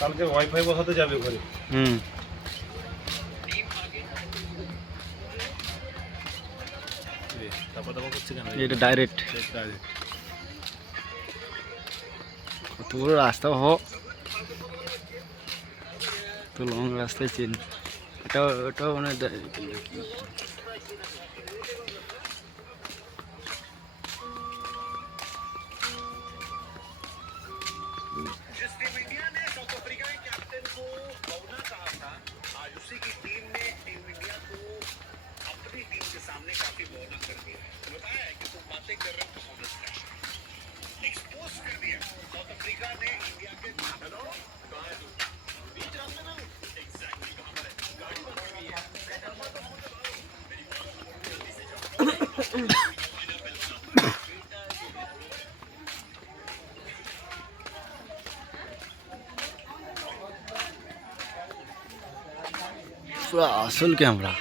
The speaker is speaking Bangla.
কালকে ওয়াইফাই বসাতে যাবে ঘরে। এটা ডাইরেক্ট কত বড় রাস্তা হোক তো লং রাস্তায় চেন ওটাও মানে পুরো আসল ক্যামেরা।